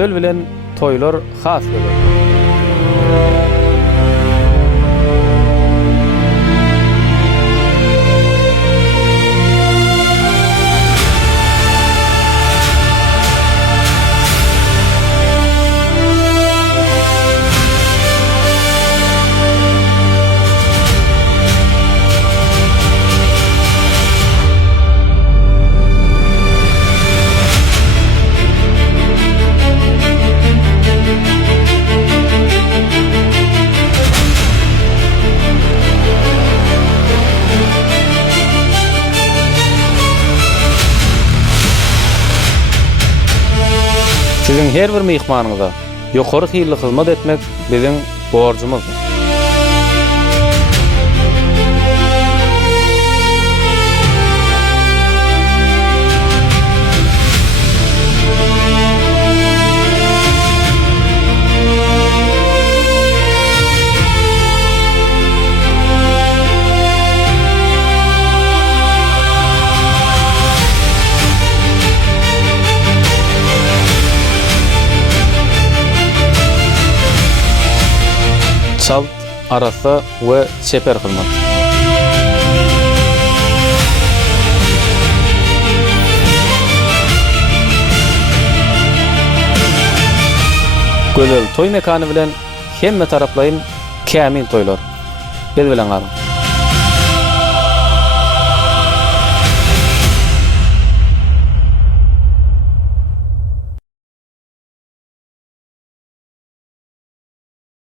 gözel bilen toylar has bolar. Sizin her bir mihmanınıza ýokary hylly hyzmat etmek biziň borjumyzdyr. Çalt, arasa we çeper hyzmat. Gözel toy mekany bilen hemme taraplaýyn kämil toylar. Biz bilen galyň.